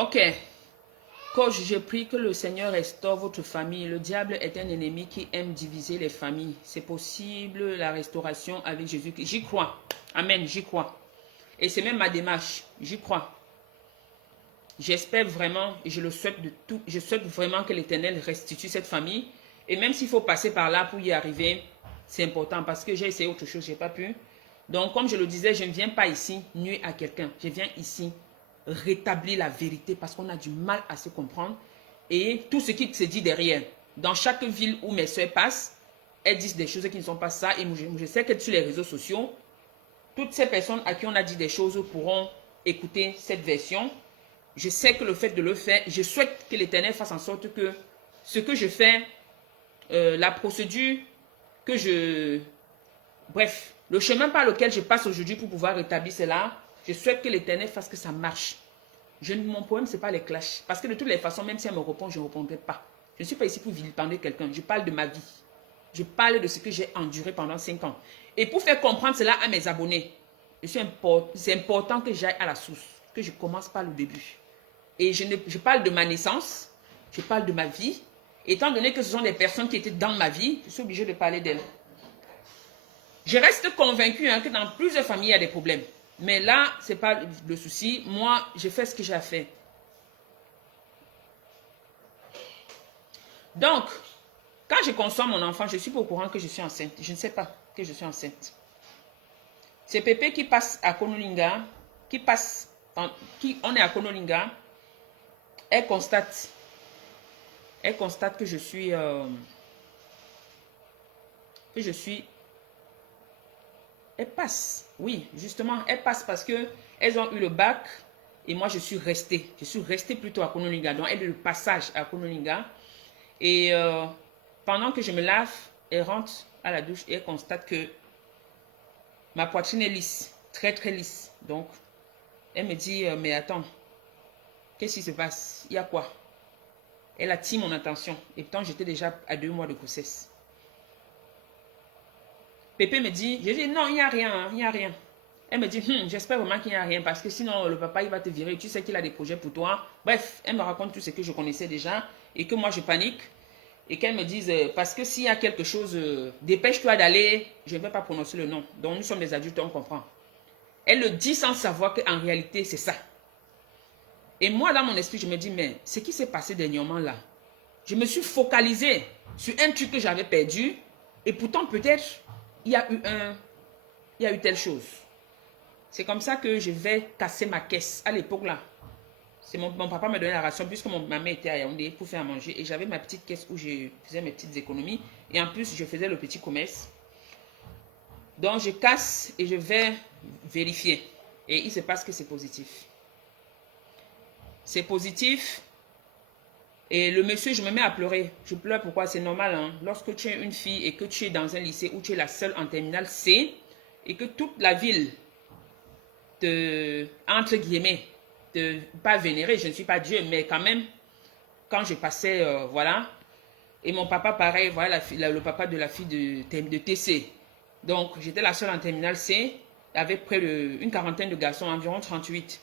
Ok. Coach, je prie que le Seigneur restaure votre famille. Le diable est un ennemi qui aime diviser les familles. C'est possible la restauration avec Jésus. J'y crois. Amen, j'y crois. Et c'est même ma démarche. J'y crois. J'espère vraiment et je le souhaite de tout. Je souhaite vraiment que l'Éternel restitue cette famille. Et même s'il faut passer par là pour y arriver, c'est important parce que j'ai essayé autre chose, je n'ai pas pu. Donc, comme je le disais, je ne viens pas ici nuire à quelqu'un. Je viens ici rétablir la vérité parce qu'on a du mal à se comprendre. Et tout ce qui se dit derrière, dans chaque ville où mes soeurs passent, elles disent des choses qui ne sont pas ça. Et je sais que sur les réseaux sociaux, toutes ces personnes à qui on a dit des choses pourront écouter cette version. Je sais que le fait de le faire, je souhaite que l'Éternel fasse en sorte que ce que je fais, la procédure que je... Bref, le chemin par lequel je passe aujourd'hui pour pouvoir rétablir cela, je souhaite que l'Éternel fasse que ça marche. Mon problème, ce n'est pas les clashs. Parce que de toutes les façons, même si elle me répond, je ne répondrai pas. Je ne suis pas ici pour vilipender quelqu'un. Je parle de ma vie. Je parle de ce que j'ai enduré pendant 5 ans. Et pour faire comprendre cela à mes abonnés, c'est important que j'aille à la source, que je commence par le début. Et je parle de ma naissance, je parle de ma vie. Étant donné que ce sont des personnes qui étaient dans ma vie, je suis obligée de parler d'elles. Je reste convaincue que dans plusieurs familles, il y a des problèmes. Mais là, ce n'est pas le souci. Moi, je fais ce que j'ai à faire. Donc, quand je consomme mon enfant, je ne suis pas au courant que je suis enceinte. Je ne sais pas que je suis enceinte. C'est Pépé qui passe à Konolinga, on est à Konolinga. Elle constate que je suis, elle passe, oui, justement, elle passe parce que elles ont eu le bac et moi je suis restée plutôt à Konolinga. Donc elle est le passage à Konolinga et pendant que je me lave, elle rentre à la douche et elle constate que ma poitrine est lisse, très très lisse. Donc elle me dit mais attends, qu'est-ce qui se passe? Il y a quoi? Elle attire mon attention. Et pourtant, j'étais déjà à 2 mois de grossesse. Pépé me dit, je dis, non, il n'y a rien, hein, il n'y a rien. Elle me dit, j'espère vraiment qu'il n'y a rien parce que sinon, le papa, il va te virer. Tu sais qu'il a des projets pour toi. Bref, elle me raconte tout ce que je connaissais déjà et que moi, je panique. Et qu'elle me dise, parce que s'il y a quelque chose, dépêche-toi d'aller. Je ne vais pas prononcer le nom. Donc, nous sommes des adultes, on comprend. Elle le dit sans savoir qu'en réalité, c'est ça. Et moi, dans mon esprit, je me dis, mais ce qui s'est passé dernièrement là, je me suis focalisée sur un truc que j'avais perdu. Et pourtant, peut-être, il y a eu telle chose. C'est comme ça que je vais casser ma caisse. À l'époque là, c'est mon papa me donnait la ration puisque ma mère était à Yaoundé pour faire à manger. Et j'avais ma petite caisse où je faisais mes petites économies. Et en plus, je faisais le petit commerce. Donc, je casse et je vais vérifier. Et il se passe que c'est positif. C'est positif. Et le monsieur, je me mets à pleurer. Je pleure pourquoi? C'est normal. Hein? Lorsque tu es une fille et que tu es dans un lycée où tu es la seule en terminale C et que toute la ville te, entre guillemets, te, pas vénérer, je ne suis pas Dieu, mais quand même, quand je passais, voilà. Et mon papa, pareil, voilà le papa de la fille de TC. Donc, j'étais la seule en terminale C avec près d'une quarantaine de garçons, environ 38.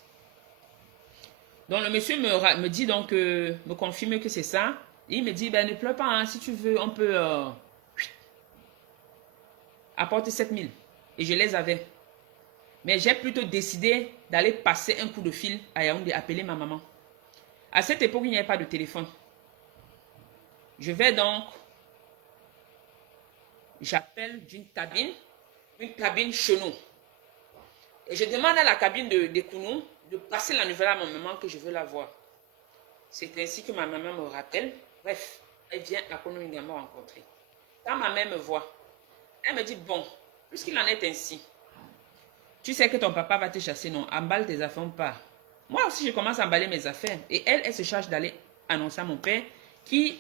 Donc le monsieur me dit donc, me confirme que c'est ça. Et il me dit, ben ne pleure pas, hein, si tu veux, on peut apporter 7000. Et je les avais. Mais j'ai plutôt décidé d'aller passer un coup de fil à Yaoundé, appeler ma maman. À cette époque, il n'y avait pas de téléphone. Je vais donc, j'appelle une cabine chez nous. Et je demande à la cabine de Kounou de passer la nouvelle à ma maman que je veux la voir. C'est ainsi que ma maman me rappelle. Bref, elle vient à Konolinga me rencontrer. Quand ma mère me voit, elle me dit, bon, puisqu'il en est ainsi, tu sais que ton papa va te chasser, non? Emballe tes affaires ou pas. Moi aussi, je commence à emballer mes affaires. Et elle se charge d'aller annoncer à mon père qui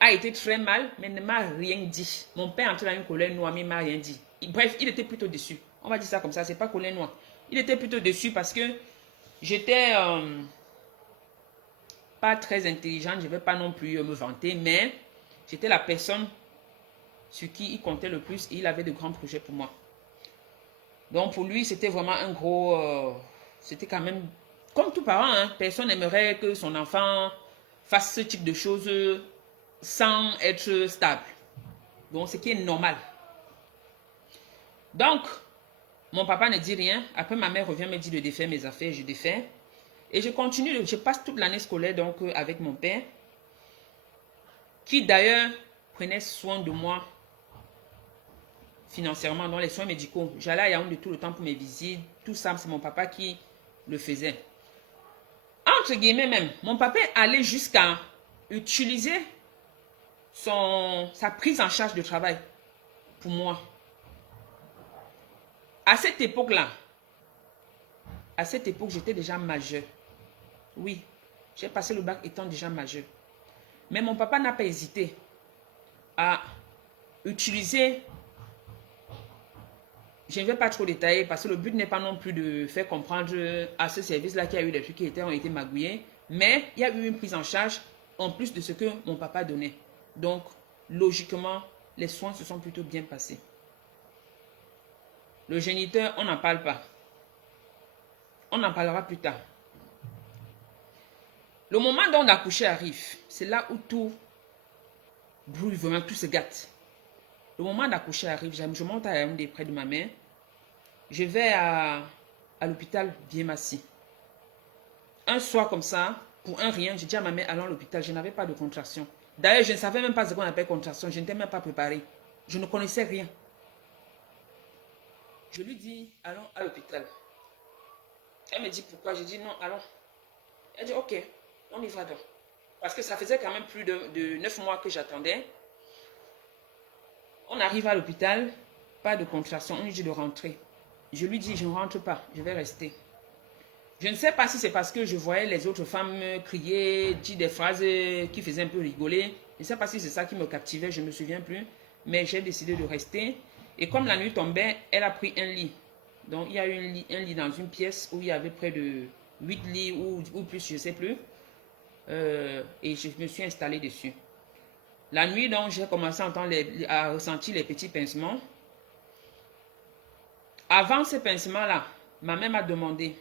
a été très mal, mais ne m'a rien dit. Mon père entré dans une colère noire, mais il ne m'a rien dit. Bref, il était plutôt déçu. On va dire ça comme ça, c'est pas colère noire. Il était plutôt déçu parce que j'étais pas très intelligente, je ne vais pas non plus me vanter, mais j'étais la personne sur qui il comptait le plus et il avait de grands projets pour moi. Donc pour lui, c'était vraiment un gros... c'était quand même comme tout parent, hein, personne n'aimerait que son enfant fasse ce type de choses sans être stable. Donc, ce qui est normal. Donc, mon papa ne dit rien. Après, ma mère revient me dire de défaire mes affaires. Je défais. Et je continue. Je passe toute l'année scolaire donc, avec mon père, qui d'ailleurs prenait soin de moi financièrement dans les soins médicaux. J'allais à Yaoundé tout le temps pour mes visites. Tout ça, c'est mon papa qui le faisait. Entre guillemets même, mon papa allait jusqu'à utiliser sa prise en charge de travail pour moi. À cette époque-là, j'étais déjà majeur. Oui, j'ai passé le bac étant déjà majeur. Mais mon papa n'a pas hésité à utiliser. Je ne vais pas trop détailler parce que le but n'est pas non plus de faire comprendre à ce service-là qu'il y a eu des trucs qui ont été magouillés. Mais il y a eu une prise en charge en plus de ce que mon papa donnait. Donc, logiquement, les soins se sont plutôt bien passés. Le géniteur, on n'en parle pas. On en parlera plus tard. Le moment dont on a accouché arrive. C'est là où tout brûle, vraiment, tout se gâte. Le moment d'accoucher arrive. Je monte à Yaoundé près de ma mère. Je vais à l'hôpital Biémassi. Un soir comme ça, pour un rien, j'ai dit à ma mère, allons à l'hôpital. Je n'avais pas de contraction. D'ailleurs, je ne savais même pas ce qu'on appelle contraction. Je n'étais même pas préparée. Je ne connaissais rien. Je lui dis, allons à l'hôpital. Elle me dit pourquoi. Je dis non, allons. Elle dit ok, on y va donc. Parce que ça faisait quand même plus de 9 mois que j'attendais. On arrive à l'hôpital, pas de contraction, on lui dit de rentrer. Je lui dis, je ne rentre pas, je vais rester. Je ne sais pas si c'est parce que je voyais les autres femmes crier, dire des phrases qui faisaient un peu rigoler. Je ne sais pas si c'est ça qui me captivait, je ne me souviens plus. Mais j'ai décidé de rester. Et comme la nuit tombait, elle a pris un lit. Donc il y a eu un lit dans une pièce où il y avait près de 8 lits ou plus, je ne sais plus. Et je me suis installée dessus. La nuit, donc, j'ai commencé à ressentir les petits pincements. Avant ces pincements-là, ma mère m'a demandé,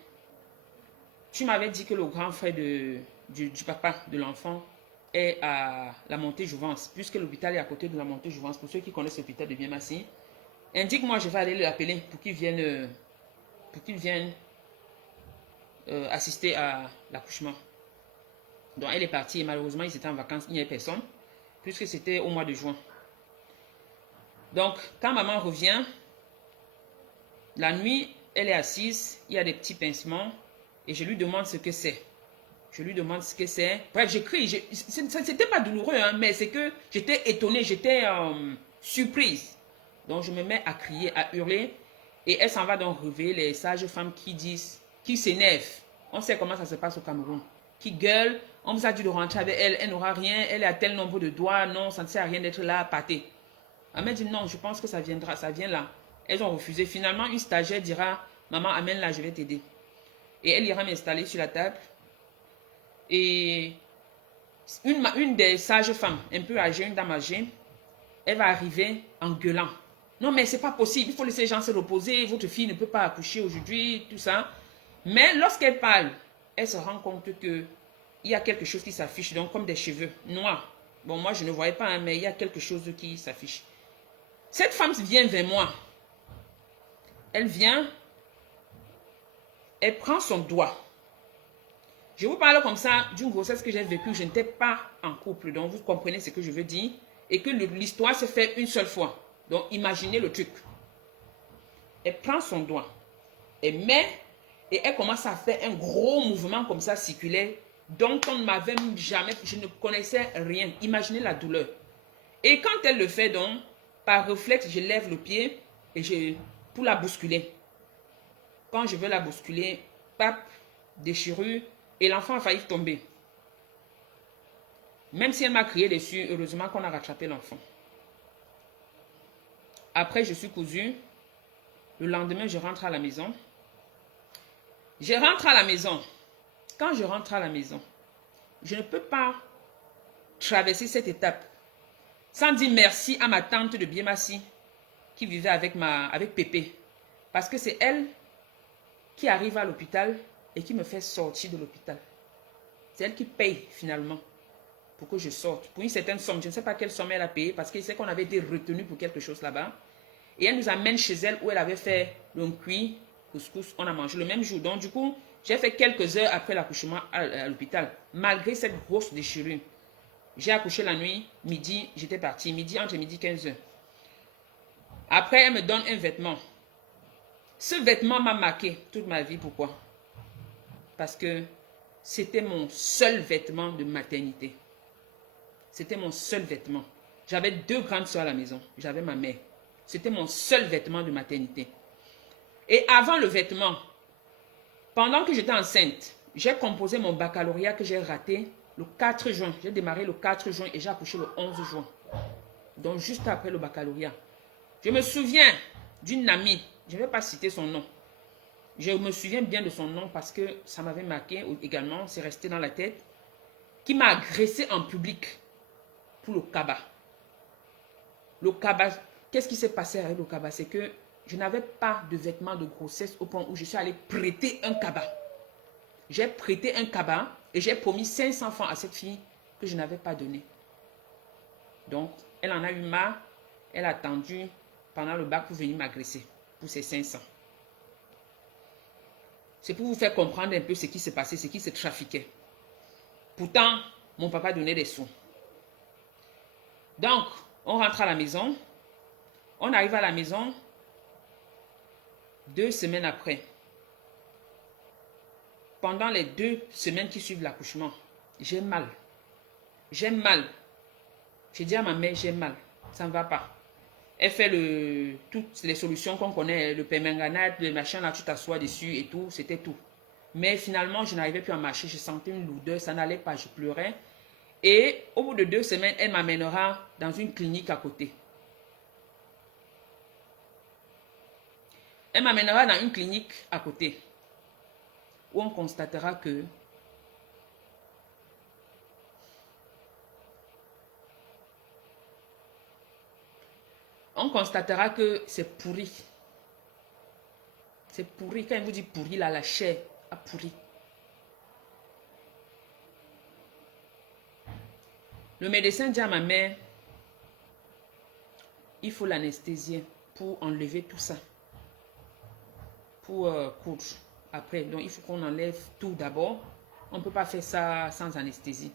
tu m'avais dit que le grand frère du papa de l'enfant est à la Montée-Jouvence, puisque l'hôpital est à côté de la Montée-Jouvence. Pour ceux qui connaissent l'hôpital de Biémassi, indique-moi, je vais aller l'appeler pour qu'il vienne, assister à l'accouchement. Donc elle est partie et malheureusement ils étaient en vacances, il n'y avait personne, puisque c'était au mois de juin. Donc quand maman revient, la nuit, elle est assise, il y a des petits pincements et je lui demande ce que c'est. Bref, j'écris, c'était pas douloureux, hein, mais c'est que j'étais étonnée, j'étais surprise. Donc je me mets à crier, à hurler et elle s'en va donc réveiller les sages-femmes qui s'énervent. On sait comment ça se passe au Cameroun. Qui gueulent, on vous a dit de rentrer avec elle, elle n'aura rien, elle a tel nombre de doigts, non, ça ne sert à rien d'être là, pâté. Elle m'a dit non, je pense que ça vient là. Elles ont refusé. Finalement, une stagiaire dira, maman, amène-la, je vais t'aider. Et elle ira m'installer sur la table. Et une des sages-femmes, un peu âgée, une dame âgée, elle va arriver en gueulant. Non, mais c'est pas possible, il faut laisser les gens se reposer, votre fille ne peut pas accoucher aujourd'hui, tout ça. Mais lorsqu'elle parle, elle se rend compte qu'il y a quelque chose qui s'affiche, donc comme des cheveux noirs. Bon, moi, je ne voyais pas, hein, mais il y a quelque chose qui s'affiche. Cette femme vient vers moi. Elle vient, elle prend son doigt. Je vous parle comme ça d'une grossesse que j'ai vécue. Je n'étais pas en couple, donc vous comprenez ce que je veux dire. Et que l'histoire se fait une seule fois. Donc, imaginez le truc. Elle prend son doigt, elle met, et elle commence à faire un gros mouvement comme ça, circulaire, dont on ne m'avait jamais, je ne connaissais rien. Imaginez la douleur. Et quand elle le fait donc, par réflexe, je lève le pied et pour la bousculer. Quand je veux la bousculer, pape, déchirure, et l'enfant a failli tomber. Même si elle m'a crié dessus, heureusement qu'on a rattrapé l'enfant. Après, je suis cousue. Le lendemain, je rentre à la maison. Je rentre à la maison. Quand je rentre à la maison, je ne peux pas traverser cette étape sans dire merci à ma tante de Biémassi qui vivait avec Pépé. Parce que c'est elle qui arrive à l'hôpital et qui me fait sortir de l'hôpital. C'est elle qui paye finalement pour que je sorte. Pour une certaine somme, je ne sais pas quelle somme elle a payé parce qu'elle sait qu'on avait été retenu pour quelque chose là-bas. Et elle nous amène chez elle où elle avait fait le cuit, couscous, on a mangé le même jour. Donc du coup, j'ai fait quelques heures après l'accouchement à l'hôpital, malgré cette grosse déchirure. J'ai accouché la nuit, midi, j'étais partie, entre midi 15 heures. Après, elle me donne un vêtement. Ce vêtement m'a marqué toute ma vie. Pourquoi? Parce que c'était mon seul vêtement de maternité. C'était mon seul vêtement. J'avais 2 grandes soeurs à la maison. J'avais ma mère. C'était mon seul vêtement de maternité. Et avant le vêtement, pendant que j'étais enceinte, j'ai composé mon baccalauréat que j'ai raté le 4 juin. J'ai démarré le 4 juin et j'ai accouché le 11 juin. Donc juste après le baccalauréat. Je me souviens d'une amie, je ne vais pas citer son nom. Je me souviens bien de son nom parce que ça m'avait marqué également, c'est resté dans la tête, qui m'a agressé en public pour le cabas. Le cabas, qu'est-ce qui s'est passé avec le cabas? C'est que je n'avais pas de vêtements de grossesse au point où je suis allée prêter un cabas. J'ai prêté un cabas et j'ai promis 500 francs à cette fille que je n'avais pas donné. Donc, elle en a eu marre, elle a attendu pendant le bac pour venir m'agresser pour ces 500. C'est pour vous faire comprendre un peu ce qui s'est passé, ce qui se trafiquait. Pourtant, mon papa donnait des sous. Donc, on rentre à la maison. On arrive à la maison 2 semaines après. Pendant les 2 semaines qui suivent l'accouchement, j'ai mal. J'ai mal. J'ai dit à ma mère, j'ai mal. Ça ne va pas. Elle fait toutes les solutions qu'on connaît, le permanganate, le machin là, tu t'assois dessus et tout, c'était tout. Mais finalement, je n'arrivais plus à marcher, je sentais une lourdeur, ça n'allait pas, je pleurais. Et au bout de 2 semaines, elle m'amènera dans une clinique à côté. Elle m'amènera dans une clinique à côté, où on constatera que c'est pourri. C'est pourri. Quand il vous dit pourri, là, la chair a pourri. Le médecin dit à ma mère, il faut l'anesthésier pour enlever tout ça. Pour coudre après. Donc, il faut qu'on enlève tout d'abord. On ne peut pas faire ça sans anesthésie.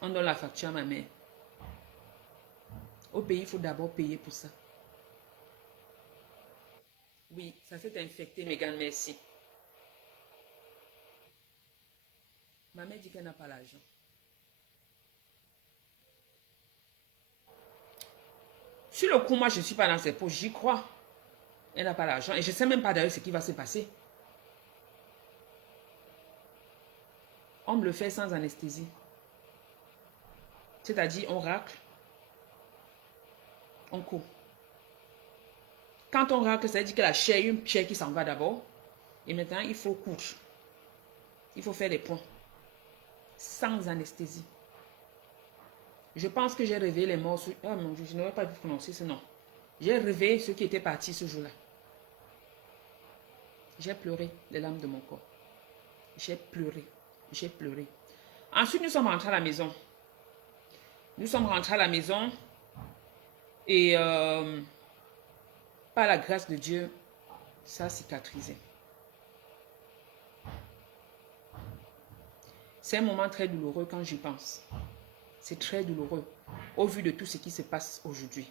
On donne la facture à ma mère. Au pays, il faut d'abord payer pour ça. Oui, ça s'est infecté, Megan, merci. Ma mère dit qu'elle n'a pas l'argent. Sur le coup, moi, je ne suis pas dans ses poches, j'y crois. Elle n'a pas l'argent. Et je ne sais même pas d'ailleurs ce qui va se passer. On me le fait sans anesthésie. C'est-à-dire, on racle, on coupe. Quand on racle, ça veut dire que la chair, une chair qui s'en va d'abord. Et maintenant, il faut coudre. Il faut faire des points. Sans anesthésie. Je pense que j'ai réveillé les morts. Oh mon Dieu, je n'aurais pas dû prononcer ce nom. J'ai réveillé ceux qui étaient partis ce jour-là. J'ai pleuré les larmes de mon corps. J'ai pleuré. J'ai pleuré. Ensuite, nous sommes rentrés à la maison. Nous sommes rentrés à la maison. Et par la grâce de Dieu, ça a cicatrisé. C'est un moment très douloureux quand j'y pense. C'est très douloureux au vu de tout ce qui se passe aujourd'hui.